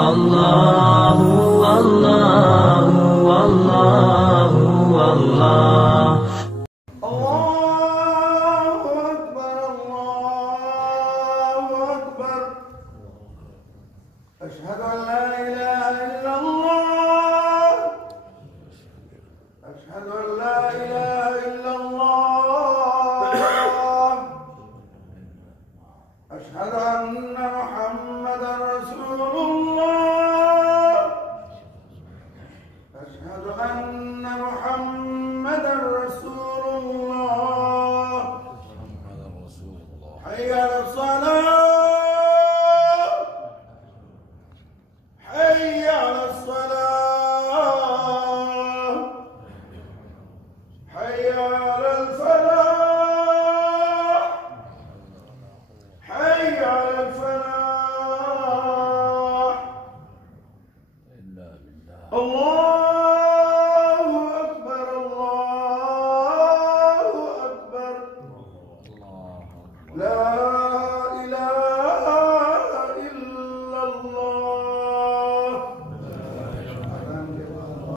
الله والله والله والله الله أكبر الله أكبر أشهد أن لا إله إلا الله أشهد أن لا إله إلا الله أشهد أن محمدا رسول الله أشهد أن محمدا رسول الله حي على الصلاة حي على الصلاة حي على الفلاح حي على الفلاح الله أكبر الله أكبر لا